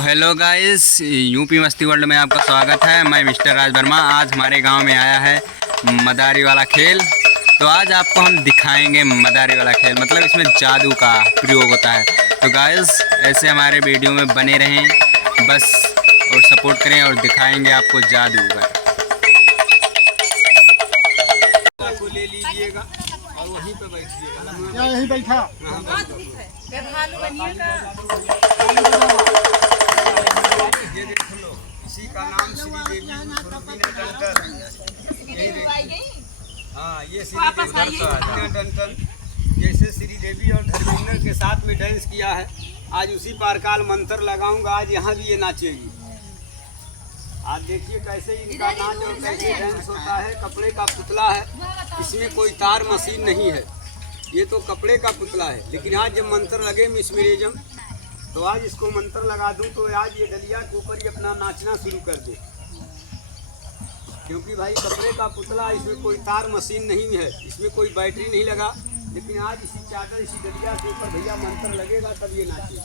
Hello guys, UP मस्ती world में आपका स्वागत है। मैं मिस्टर राज वर्मा। आज हमारे गांव में आया है मदारी वाला खेल। तो आज आपको हम दिखाएंगे मदारी वाला खेल, मतलब इसमें जादू का प्रयोग होता है। तो गाइस ऐसे हमारे वीडियो में बने रहें बस, और सपोर्ट करें और दिखाएंगे आपको जादू का। ले लीजिएगा और वहीं पे बैठिएगा। यहीं बैठा ये देख लो, इसी का नाम श्री देवी हाँ, ये श्री देवी टंटन जैसे श्री देवी और धर्मेंद्र के साथ में डांस किया है। आज उसी पारकाल मंत्र लगाऊंगा। आज यहाँ भी ये नाचेगी। आज देखिए कैसे इनका नाच और कैसे डांस होता है। कपड़े का पुतला है, इसमें कोई तार मशीन नहीं है। ये तो कपड़े का पुतला है, लेकिन आज जब मंत्र लगे मिस्मरिज्म, तो आज इसको मंत्र लगा दूं तो आज ये डलिया के ऊपर ही अपना नाचना शुरू कर दे। क्योंकि भाई कपड़े का पुतला, इसमें कोई तार मशीन नहीं है, इसमें कोई बैटरी नहीं लगा। लेकिन आज इसी चादर, इसी डलिया के ऊपर भैया मंत्र लगेगा तब ये नाचे।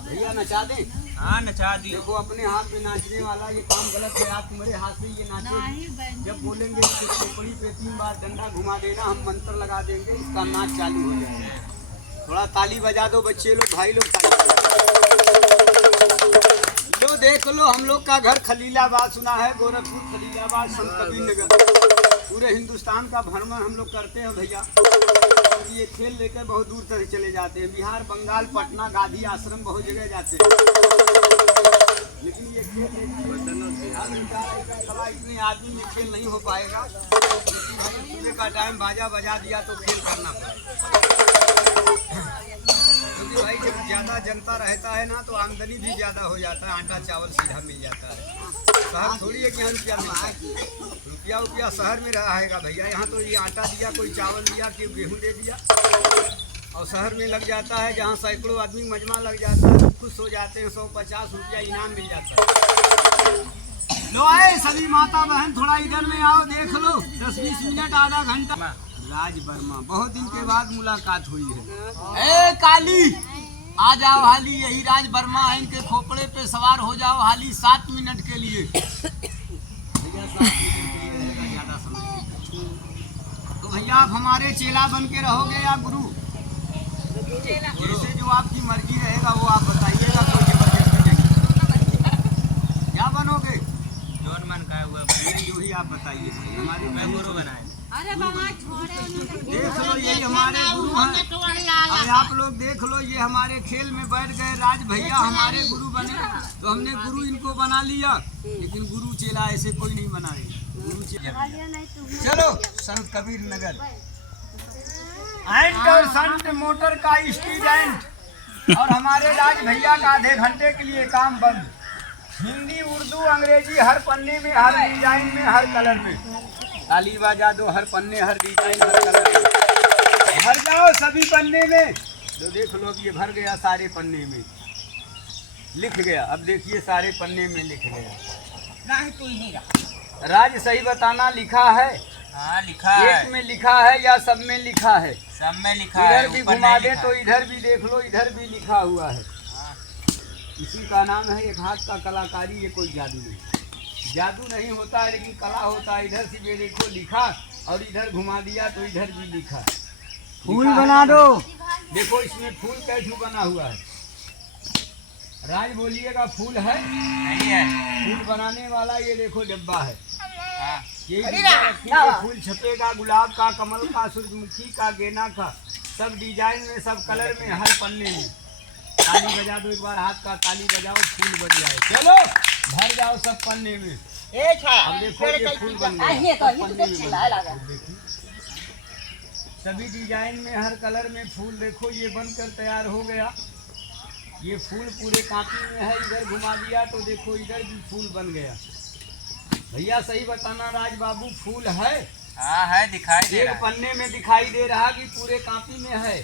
भैया नचा दें? हाँ नचा दी। देखो अपने हाथ में नाचने वाला ये काम गलत है। आप तुम्हारे हाथ से ये नाचे। जब बोलेंगे इसके खोपड़ी पे 3 बार डंडा घुमा देना, हम मंत्र लगा देंगे, इसका नाच चालू हो जाएगा। थोड़ा ताली बजा दो बच्चे लोग, भाई लोग ताली लो। देख लो, हम लोग का घर खलीलाबाद सुना है, गोरखपुर खलीलाबाद संत कबीर नगर। पूरे हिंदुस्तान का भ्रमण हम लोग करते हैं भैया। ये खेल लेकर बहुत दूर तक चले जाते हैं। बिहार, बंगाल, पटना, गांधी आश्रम, बहुत जगह जाते हैं। लेकिन ये खेल इतने आदमी में खेल नहीं हो पाएगा। सुबह का टाइम बाजा बजा दिया तो खेल करना पड़ेगा। क्योंकि भाई जब ज़्यादा जनता रहता है ना, तो आमदनी भी ज़्यादा हो जाता है। आटा चावल सीधा मिल जाता है। शहर थोड़ी है कि यहाँ रुपया मिलता है। रुपया शहर में रहेगा भैया। यहाँ तो ये आटा दिया, कोई चावल दिया, कोई गेहूँ दे दिया, और शहर में लग जाता है जहाँ सैकड़ों आदमी मजमा लग जाता है, तो खुश हो जाते हैं। 150 रुपया इनाम मिल जाता है। लो आए सभी माता बहन, थोड़ा इधर में आओ, देख लो 10-20 मिनट, आधा घंटा। राज वर्मा, बहुत दिन के बाद मुलाकात हुई है। ए काली, आ जाओ हाली, यही राज वर्मा है, इनके खोपड़े पे सवार हो जाओ हाली 7 मिनट के लिए। ज्यादा समय तो भैया आप हमारे चेला बन के रहोगे या गुरु? जैसे जो आपकी मर्जी रहेगा वो आप बताइएगा। कोई जबरदस्ती नहीं। क्या बनोगे? जोन मन का हुआ जो ही आप बताइए। हमारे गुरु बनाए। देख लो, यही हमारे गुरु हैं। अब आप लोग देख लो, ये हमारे खेल में बैठ गए। राज भैया हमारे गुरु बने, तो हमने गुरु इनको बना लिया। लेकिन गुरु चेला ऐसे कोई नहीं बनाए। गुरु चेला चलो संत कबीर नगर एंड और संत मोटर का स्टूडेंट, और हमारे राज भैया का आधे घंटे के लिए काम बंद। हिंदी, उर्दू, अंग्रेजी, हर पन्ने में, हर डिजाइन में, हर कलर में। ताली बजा दो, हर पन्ने, हर डिजाइन, हर कलर में। भर जाओ सभी पन्ने में। तो देख लो, ये भर गया सारे पन्ने में, लिख गया। अब देखिए सारे पन्ने में लिख गया। नहीं कोई नहीं रहा। राज सही बताना, लिखा है? हाँ लिखा है। एक में लिखा है या सब में लिखा है? सब में लिखा है। इधर भी घुमा दे तो इधर भी देख लो, इधर भी लिखा हुआ है। इसी का नाम है एक हाथ का कलाकारी। ये कोई जादू नहीं, जादू नहीं होता है, लेकिन कला होता है। इधर से ये देखो लिखा, और इधर घुमा दिया तो इधर भी लिखा। फूल बना दो। देखो इसमें फूल कैसे बना हुआ है? राज बोलिएगा, फूल है? नहीं है। फूल बनाने वाला ये देखो डिब्बा है। हाँ। ये फूल छपेगा, गुलाब का, कमल का, सूरजमुखी का, गेना का, सब डिजाइन में, सब कलर में, हर पन्ने में। ताली बजा दो एक बार, हाथ का ताली बजाओ, फूल बन जाए। चलो भर जाओ सब पन्ने में। अब देखो ये फूल बन गया। सभी डिजाइन में, हर कलर में फूल देखो ये बनकर तैयार हो गया। ये फूल पूरे कांपी में है। इधर घुमा दिया तो देखो इधर भी फूल बन गया। भैया सही बताना राज बाबू, फूल है? हाँ है, दिखाई दे रहा है। एक पन्ने में दिखाई दे रहा कि पूरे कांपी में है?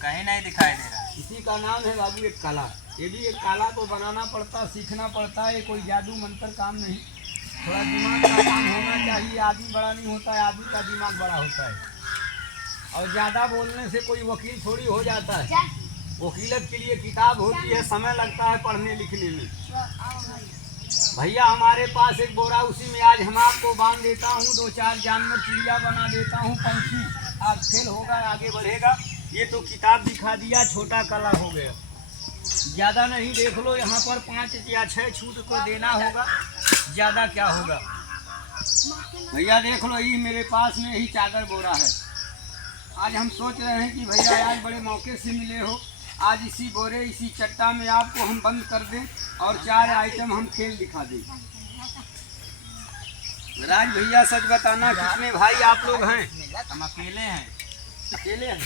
कहीं नहीं दिखाई दे रहा। इसी का नाम है बाबू एक कला। ये भी एक कला को बनाना पड़ता, सीखना पड़ता है। कोई जादू मंत्र काम नहीं, थोड़ा दिमाग का काम होना चाहिए। आदमी बड़ा नहीं होता है, आदमी का दिमाग बड़ा होता है। और ज़्यादा बोलने से कोई वकील थोड़ी हो जाता है। वकीलत के लिए किताब होती है, समय लगता है पढ़ने लिखने में। भैया हमारे पास एक बोरा, उसी में आज हम आपको बांध देता हूँ, 2-4 जानवर चिड़िया बना देता हूँ, पंछी आज खेल होगा, आगे बढ़ेगा। ये तो किताब दिखा दिया, छोटा कला हो गया, ज़्यादा नहीं। देख लो यहाँ पर 5 या 6 छूट को देना होगा, ज़्यादा क्या होगा। भैया देख लो, ये मेरे पास में यही चादर बोरा है। आज हम सोच रहे हैं कि भैया आज बड़े मौके से मिले हो, आज इसी बोरे इसी चट्टा में आपको हम बंद कर दें और 4 आइटम हम खेल दिखा दें। राज भैया सच बताना, कितने भाई आप लोग हैं? हम अकेले हैं। अकेले हैं?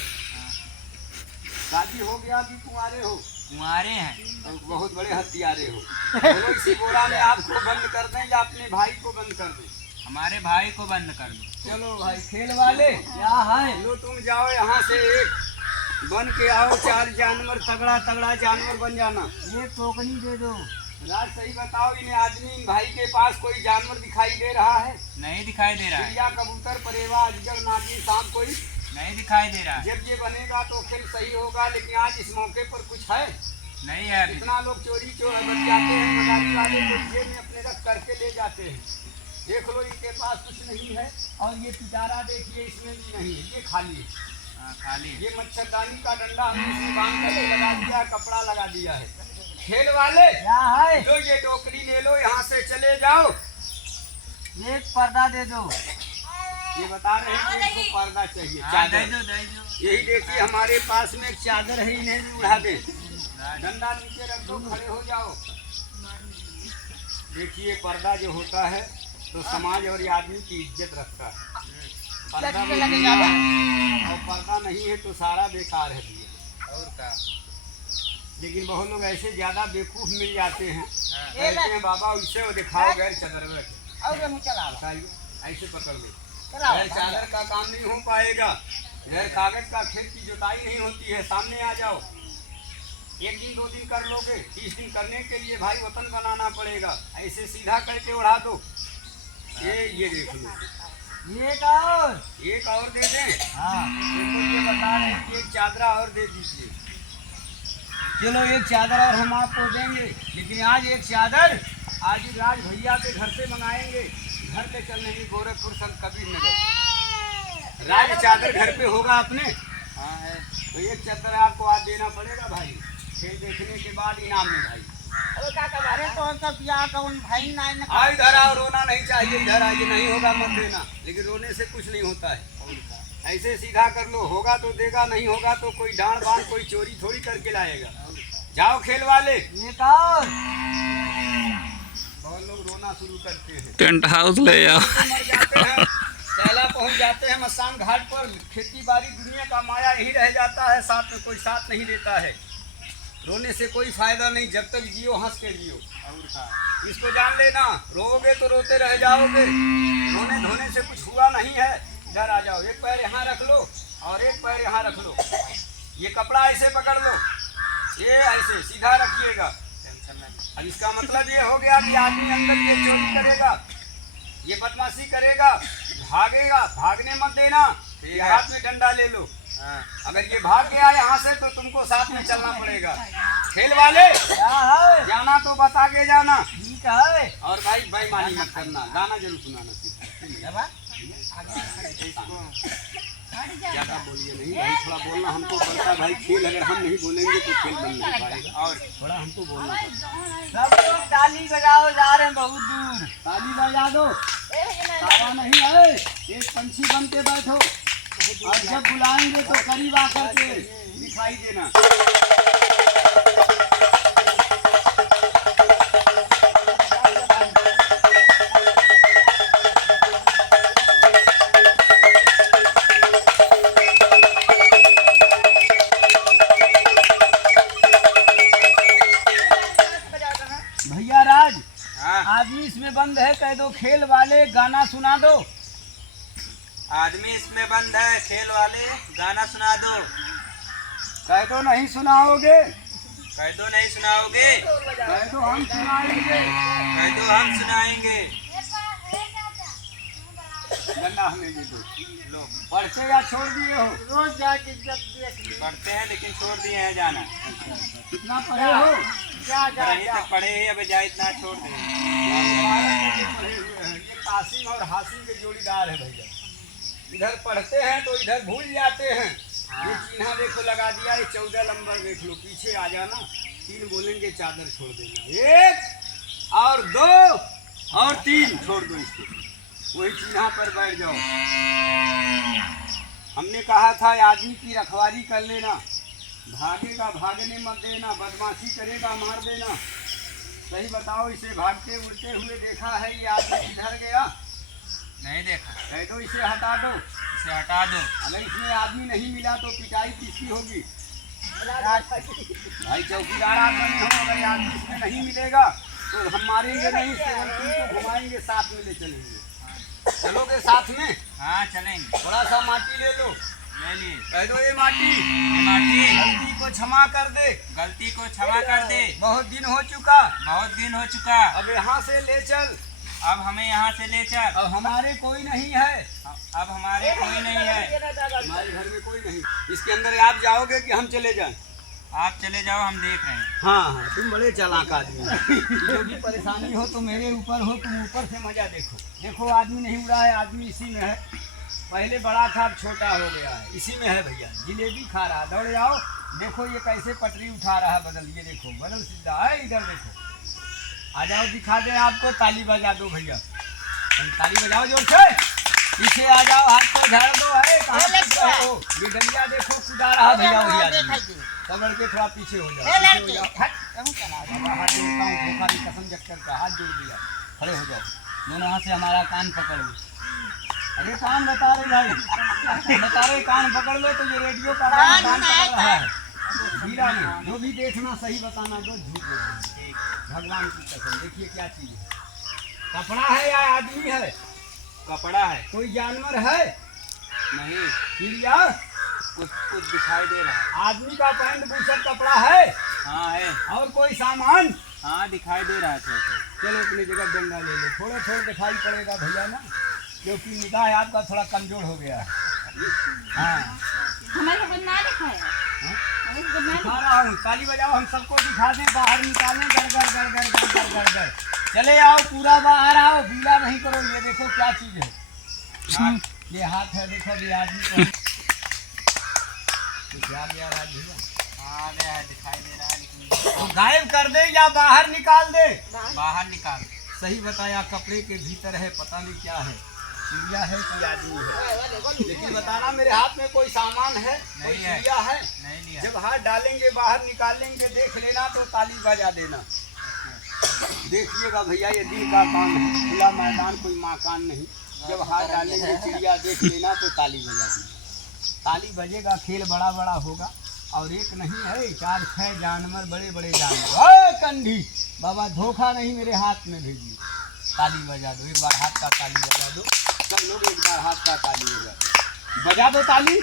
शादी हो गया कि कुंवारे हो? कुंवारे हैं। और बहुत बड़े हथियारे हो। बोलो इसी बोरा में आपको बंद कर दें या अपने भाई को बंद कर दें? हमारे भाई को बंद कर दो। चलो भाई खेल वाले क्या है, लो तुम जाओ यहाँ से, एक बन के आओ, 4 जानवर, तगड़ा तगड़ा जानवर बन जाना। ये टोकनी दे दो। राज सही बताओ, इन्हें आदमी इन भाई के पास कोई जानवर दिखाई दे रहा है? नहीं दिखाई दे रहा है। चिड़िया, कबूतर, परेवा, अजगर, नागिन, सांप कोई नहीं दिखाई दे रहा है। जब ये बनेगा तो खेल सही होगा, लेकिन आज इस मौके पर कुछ है नहीं है अभी। इतना लोग चोरी बतियाते हैं, मदारी वाले को जेब में अपने रख करके ले जाते हैं। देख लो इनके पास कुछ नहीं है, और ये पिटारा देखिए इसमें भी नहीं है, ये खाली है। हाँ, खाली है। ये मच्छरदानी का डंडा हमने इसमें बांध कर लगा दिया है, कपड़ा लगा दिया है। खेल वाले क्या है? लो ये टोकरी ले लो, यहाँ से चले जाओ। एक पर्दा दे दो। ये बता रहे हैं कि इनको पर्दा चाहिए, हाँ, चादर। दे दो, दे दो। यही देखिए हमारे पास में एक चादर है, इन्हें भी उड़ा दे। डंडा नीचे रख दो, खड़े हो जाओ। देखिए पर्दा जो होता है तो समाज और आदमी की इज्जत रखता है। पर्दा नहीं है, और पर्दा नहीं है तो सारा बेकार है भैया। और क्या? लेकिन बहुत लोग ऐसे ज्यादा बेवकूफ मिल जाते हैं, हाँ। कहते हैं बाबा उससे वो दिखाओ गैर चादर में चला बताइए, ऐसे पकड़ लो। चलाओ। गैर चादर का काम नहीं हो पाएगा, गैर कागज का खेत की जुताई नहीं होती है। सामने आ जाओ, 1 दिन 2 दिन कर लोगे, 30 दिन करने के लिए भाई वतन बनाना पड़ेगा। ऐसे सीधा करके उड़ा दो। ये देख लो, एक और दे दें। हाँ। देखो ये बता रहे हैं कि एक चादरा और दे दीजिए। चलो एक चादर और हम आपको देंगे, लेकिन आज एक चादर आज राज भैया के घर से मंगाएंगे। घर पे चलेंगे गोरखपुर संत कबीर नगर। राज चादर घर पे होगा अपने। हाँ है। तो एक चादर आपको आज देना पड़ेगा भाई, खेल देखने के बाद इनाम में भाई। अरे तो हम सब यहाँ कौन भाई ना आ इधर आओ, रोना नहीं चाहिए, इधर आइए, नहीं होगा मत देना, लेकिन रोने से कुछ नहीं होता है। ऐसे सीधा कर लो, होगा तो देगा, नहीं होगा तो कोई डांड बांध कोई चोरी थोड़ी करके लाएगा। जाओ खेल वाले। एक और बहुत लोग रोना शुरू करते हैं, टेंट हाउस ले आओ। मर जाते हैं, पहला पहुंच जाते हैं मसान घाट पर। खेती बाड़ी दुनिया का माया यही रह जाता है, साथ में कोई साथ नहीं देता है। रोने से कोई फायदा नहीं, जब तक जियो हंस के जियो। और क्या? इसको जान लेना, रोओगे तो रोते रह जाओगे, रोने धोने से कुछ हुआ नहीं है। इधर आ जाओ, एक पैर यहाँ रख लो और एक पैर यहाँ रख लो। ये कपड़ा ऐसे पकड़ लो, ये ऐसे सीधा रखिएगा। अब इसका मतलब ये हो गया कि आदमी अंदर ये चोरी करेगा, ये बदमाशी करेगा, भागेगा, भागने मत देना। ये हाथ में डंडा ले लो। हाँ। अगर ये भाग गया यहाँ से तो तुमको साथ में चलना पड़ेगा। खेल वाले क्या है? जाना तो बता के जाना, ठीक है। और भाई बेईमानी मत करना, गाना जरूर सुनाना सीखा। ज्यादा बोलिए नहीं भाई, थोड़ा बोलना हमको पड़ता भाई। खेल अगर हम नहीं बोलेंगे तो खेल बन नहीं पाएगा, और थोड़ा हमको बोलना पड़ता। सब लोग ताली बजाओ, जा रहे हैं बहुत दूर। ताली बजा दो, ताला नहीं है, एक पंछी बन के बैठो, और जब बुलाएंगे तो करीब आकर के दिखाई देना। भैया राज, हाँ। आदमी इसमें बंद है, कह दो खेल वाले गाना सुना दो। आदमी इसमें बंद है, खेल वाले गाना सुना दो। कह दो नहीं सुनाओगे, कह दो नहीं सुनाओगे, कह दो हम सुनाएंगे। कह दो हम सुनाएंगे। डंडा हमें भी दो। लो पढ़ते या छोड़ दिए हो? रोज जाके जब देख ली पढ़ते हैं लेकिन छोड़ दिए हैं जाना। कितना पढ़े हो? जा जा वहीं जा तक पढ़े हैं, अब जा इतना छोड़ दिए। पढ़े हुए हैं। ये कासिम और हासिम के जोड़ीदार है भैया। इधर पढ़ते हैं तो इधर भूल जाते हैं। ये चिन्हा देखो लगा दिया, ये 14 नंबर देख लो, पीछे आ जाना। 3 बोलेंगे चादर छोड़ देना, 1 और 2 और 3 छोड़ दो इसको, वही चिन्हा पर बैठ जाओ। हमने कहा था आदमी की रखवाली कर लेना, भागेगा भागने मत देना, बदमाशी करेगा मार देना। सही बताओ, इसे भागते उड़ते हुए देखा है? ये आदमी किधर गया? नहीं देखा। कह दो इसे हटा दो। इसे हटा दो। अगर इसमें आदमी नहीं मिला तो पिटाई किसकी होगी? भाई चौकीदार आप बने हो, अगर आदमी इसमें नहीं मिलेगा तो हम मारेंगे नहीं, केवल तुमको घुमाएंगे, साथ में ले चलेंगे। चलोगे साथ में? हाँ चलेंगे। थोड़ा सा माटी ले लो। ले लिए। कह दो ये माटी गलती को क्षमा कर दे, गलती को क्षमा कर दे, बहुत दिन हो चुका, बहुत दिन हो चुका। अब यहाँ से ले चल। अब हमें यहाँ से ले चल। अब हमारे कोई नहीं है, अब हमारे कोई नहीं है, हमारे घर में कोई नहीं। इसके अंदर आप जाओगे कि हम चले जाएं? आप चले जाओ, हम देख रहे हैं। हाँ हाँ, तुम बड़े चालाक आदमी हो। जो भी परेशानी हो तो मेरे ऊपर हो, तुम ऊपर से मजा देखो। देखो आदमी नहीं उड़ा है, आदमी इसी में है। पहले बड़ा था, अब छोटा हो गया है, इसी में है भैया। जिलेबी खा रहा, दौड़ जाओ। देखो ये कैसे पटरी उठा रहा है, बदल, ये देखो बदल सीधा है, इधर देखो। आ जाओ, दिखा दे आपको, ताली बजा दो भैया, ताली बजाओ जोर से। पीछे आ जाओ, हाथ पर झाड़ दो। है कहाँ हो? ये डलिया देखो कुदा रहा भैया, वही आदमी। सब लड़के थोड़ा पीछे हो जाओ, पीछे हो जाओ। हाथ जोड़ता हूँ, धोखा की कसम जगकर का हाथ जोड़ दिया। खड़े हो जाओ, दोनों हाथ से हमारा कान पकड़ लो। अरे कान बता रहे भाई, बता रहे कान पकड़ लो। तो ये रेडियो का कान पकड़ रहा है। हीरा में जो भी देखना सही बताना, दो झूठ बोलना। भगवान की कसम, देखिए क्या चीज है। कपड़ा है या आदमी है? कपड़ा है। कोई जानवर है? नहीं, चिड़िया? कुछ कुछ दिखाई दे रहा है। आदमी का पैंट बुशर्ट कपड़ा है? हाँ है। और कोई सामान? हाँ दिखाई दे रहा है थोड़ा। चलो अपनी जगह डंडा ले लो। थोड़ा थोड़ा दिखाई पड़ेगा भैया ना, क्योंकि निगाह आपका थोड़ा कमजोर हो गया है। हाँ हमारे को ना दिखाया, हमारे को ना दिखा रहा हूँ, ताली बजाओ, हम सबको दिखा दें, बाहर निकालें। गर गर गर गर गर गर गर गर। चले आओ, पूरा बाहर आओ, गीला नहीं करो। ये देखो क्या चीज है। हाँ, ये हाथ है, देखो ये आदमी को क्या गया भैया? हाँ गया है, दिखाई दे रहा है लेकिन तो गायब कर दे या बाहर निकाल दे? बाहर निकाल। सही बताया, कपड़े के भीतर है, पता नहीं क्या है, चिड़िया है कि आदमी है। लेकिन बताना, मेरे हाथ में कोई सामान है, कोई नहीं है। चिड़िया है? नहीं लिया। जब हाथ डालेंगे, बाहर निकालेंगे, देख लेना तो ताली बजा देना। देखिएगा भैया, ये दिन का काम है, खुला मैदान, कोई मकान नहीं। जब हाथ डालेंगे, चिड़िया देख लेना तो ताली बजा देना। ताली बजेगा, खेल बड़ा बड़ा होगा। और एक नहीं है, 4-6 जानवर, बड़े बड़े जानवर। कंधी बाबा, धोखा नहीं, मेरे हाथ में भेजिए। ताली बजा दो, एक बार हाथ का ताली बजा दो। सब लोग एक बार हाथ का ताली बजा दो ताली।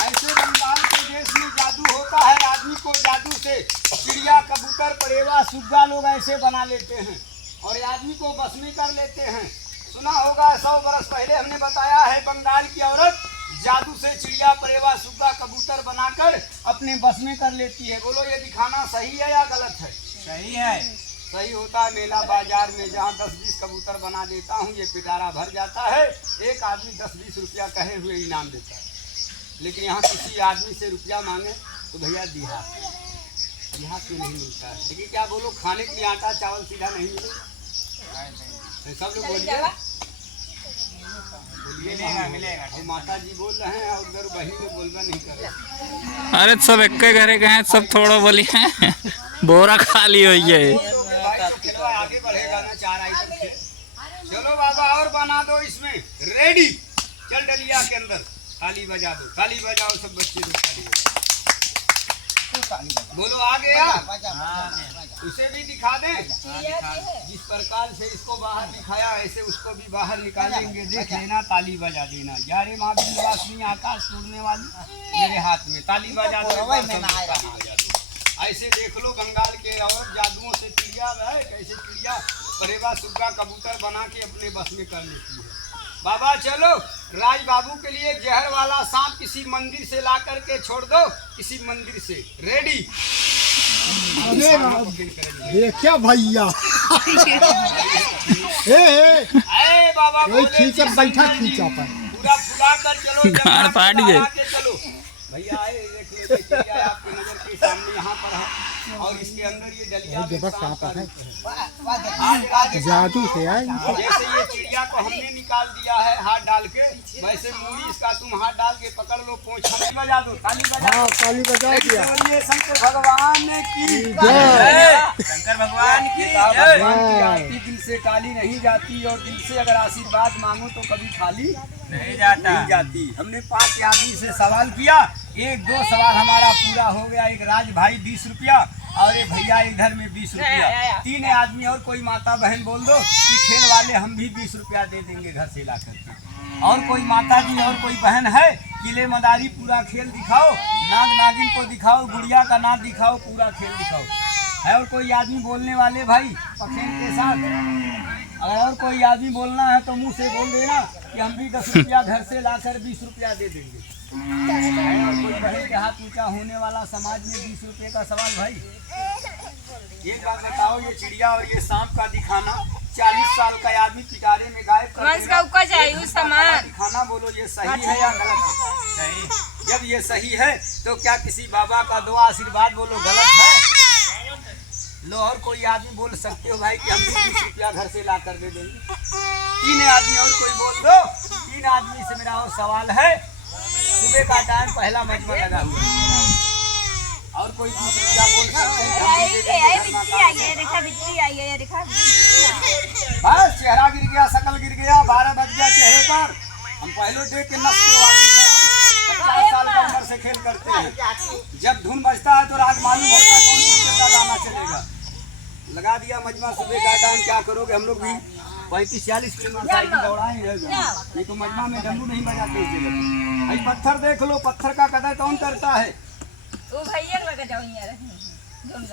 ऐसे बंगाल के देश में जादू होता है, आदमी को जादू से चिड़िया, कबूतर, परेवा, सुग्गा लोग ऐसे बना लेते हैं और आदमी को बस में कर लेते हैं। सुना होगा, 100 बरस पहले हमने बताया है, बंगाल की औरत जादू से चिड़िया, परेवा, सुग्गा, कबूतर बनाकर अपने बस में कर लेती है। बोलो ये दिखाना सही है या गलत है? सही है। सही होता है। मेला बाजार में जहाँ 10-20 कबूतर बना देता हूँ, ये पिटारा भर जाता है। एक आदमी 10-20 रुपया कहे हुए इनाम देता है। लेकिन यहाँ किसी आदमी से रुपया मांगे तो भैया देहात में नहीं मिलता है। लेकिन क्या बोलो, खाने के लिए आटा चावल सीधा नहीं मिलेगा। सब लोग बोलिए, मिलेगा मिलेगा। और माता जी बोल रहे हैं और उधर बहन लोग बोलबा नहीं कर रहे। अरे सब एक घरे गए हैं, सब थोड़ा बोली हैं। बोरा खाली हुई है। आगे बढ़ेगा ना, 4 आइटम थे। चलो बाबा, और बना दो इसमें। रेडी, चल डलिया के अंदर। ताली बजा दो, ताली बजाओ सब बच्चे लोग, ताली बजाओ। बोलो आ गया? उसे भी दिखा दें। जिस प्रकार से इसको बाहर दिखाया, ऐसे उसको भी बाहर निकालेंगे। देख लेना, ताली बजा देना। यारे माँ विंध्यवासिनी, आकाश तोड़ने वाली, मेरे हाथ में ताली बजा दो। ऐसे देख लो, बंगाल के और जादुओं से चिड़िया है, कैसे चिड़िया, परेवा, सुग्गा, कबूतर बना के अपने बस में कर लेती है। बाबा चलो, राज बाबू के लिए जहर वाला सांप किसी मंदिर से ला करके छोड़ दो, किसी मंदिर से। रेडी? ये क्या भैया अरे बाबा खींचा बैठा खींचा पर पूरा फुला कर चलो, गाड़ फाट गए। चलो भैया आए, देख लो ये चिड़िया आपकी नजर के सामने यहाँ पर है और इसके अंदर ये डलिया में सांप है। जादू से आए। जैसे ये चिड़िया को हमने निकाल दिया है हाथ डाल के, वैसे मूड़ी इसका तुम हाथ डाल के पकड़ लो, पोंछ बजा दो, ताली बजा। हाँ ताली बजा दिया। बोलिए शंकर भगवान की जय। शंकर भगवान की भगवान की आरती दिल से टाली नहीं जाती, और दिल से अगर आशीर्वाद मांगो तो कभी खाली नहीं जाता। नहीं जाती। हमने 5 आदमी से सवाल किया, 1-2 सवाल हमारा पूरा हो गया। एक राज भाई 20 रुपया और एक भैया इधर में 20 रुपया। 3 आदमी और कोई माता बहन बोल दो कि खेल वाले हम भी 20 रुपया दे देंगे घर से ला करके। और कोई माता जी और कोई बहन है, किले मदारी पूरा खेल दिखाओ, नाग नागिन को दिखाओ, गुड़िया का नाच दिखाओ, पूरा खेल दिखाओ। है और कोई आदमी बोलने वाले भाई पखेन के साथ? अगर और कोई आदमी बोलना है तो मुंह से बोल देना कि हम भी 10 रुपया घर से लाकर 20 रुपया दे देंगे। और कोई बहन के हाथ ऊंचा होने वाला समाज में 20 रुपये का सवाल भाई? एक बात बताओ, ये चिड़िया और ये सांप का दिखाना, 40 साल का आदमी पिटारे में गायब कर देना, दिखाना, बोलो ये सही है या गलत है? सही। जब ये सही है तो क्या किसी बाबा का दुआ आशीर्वाद बोलो गलत है? लो, और कोई आदमी बोल सकते हो भाई कि हम भी 20 रुपया घर से ला कर दे देंगे? 3 आदमी और कोई बोल दो। 3 आदमी से मेरा और सवाल है, सुबह का टाइम पहला मजमा लगा हुआ है, और कोई 20 रुपया बोल सकते हैं कि हम भी दे देंगे घर में काम करें। बस चेहरा गिर गया, शकल गिर गया, 12 बज गया चेहरे पर। हम पहले देख के नस के वाकिफ हैं, हम 50 साल की उम्र से खेल करते हैं। जब धुन बजता है तो राग मालूम होता है कौन सी का गाना चलेगा। लगा दिया मजमा, सुबह का टाइम क्या करोगे? हम लोग भी 35-40 किलोमीटर साइकिल दौड़ाएंगे, नहीं तो मजमा में डमरू नहीं बजाते इस जगह। भाई पत्थर देख लो, पत्थर का कदर कौन करता है?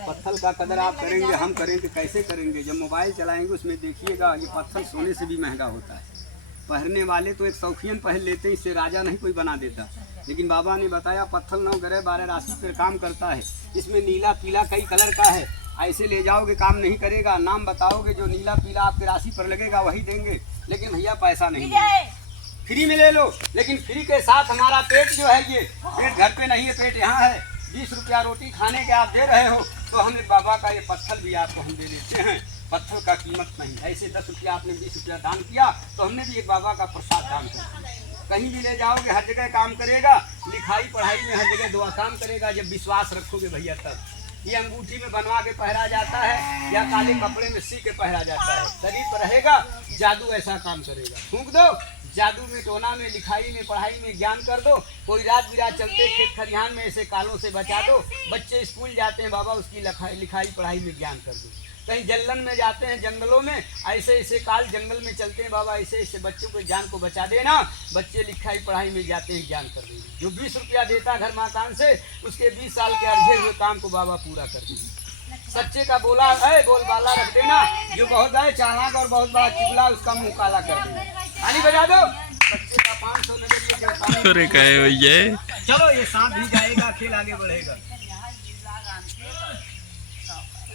पत्थर का कदर आप करेंगे, हम करेंगे, कैसे करेंगे? जब मोबाइल चलाएंगे उसमें देखिएगा, ये पत्थर सोने से भी महंगा होता है। पहनने वाले तो एक शौकीन पहन लेते हैं, इससे राजा नहीं कोई बना देता। लेकिन बाबा ने बताया पत्थर 9 ग्रह 12 राशि पर काम करता है, इसमें नीला पीला कई कलर का है। ऐसे ले जाओगे काम नहीं करेगा, नाम बताओगे जो नीला पीला आपके राशि पर लगेगा वही देंगे। लेकिन भैया पैसा नहीं देंगे, फ्री में ले लो। लेकिन फ्री के साथ हमारा पेट जो है, ये पेट घर पे नहीं है, पेट यहाँ है। 20 रुपया रोटी खाने के आप दे रहे हो तो हमें बाबा का ये पत्थर भी आपको हम दे देते हैं। पत्थर का कीमत नहीं। ऐसे 10 रुपया आपने 20 रुपया दान किया तो हमने भी एक बाबा का प्रसाद दान कर दिया। कहीं भी ले जाओगे हर जगह काम करेगा, लिखाई पढ़ाई में हर जगह दुआ काम करेगा, जब विश्वास रखोगे भैया तब। ये अंगूठी में बनवा के पहरा जाता है या काले कपड़े में सी के पहरा जाता है, शरीर पर रहेगा, जादू ऐसा काम करेगा। फूंक दो, जादू में, टोना में, लिखाई में, पढ़ाई में ज्ञान कर दो। कोई रात बिरात चलते खेत खलिहान में ऐसे कालों से बचा दो। बच्चे स्कूल जाते हैं, बाबा उसकी लिखाई पढ़ाई में ज्ञान कर दो। कहीं जंगल में जाते हैं, जंगलों में ऐसे ऐसे काल जंगल में चलते हैं, बाबा ऐसे ऐसे बच्चों को जान को बचा देना। बच्चे लिखाई पढ़ाई में जाते हैं, ज्ञान कर देंगे। जो 20 रुपया देता घर मकान से, उसके 20 साल के अर्जे हुए काम को बाबा पूरा कर देंगे। सच्चे का बोला है बोलबाला रख देना, जो बहुत है चालाक और बहुत बड़ा चुगला उसका मुंह काला कर देना। ताली बजा दो, बच्चे का 500 नजरिए भैया। चलो ये सांप भी जाएगा, खेल आगे बढ़ेगा।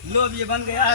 लो अब ये बन गया है।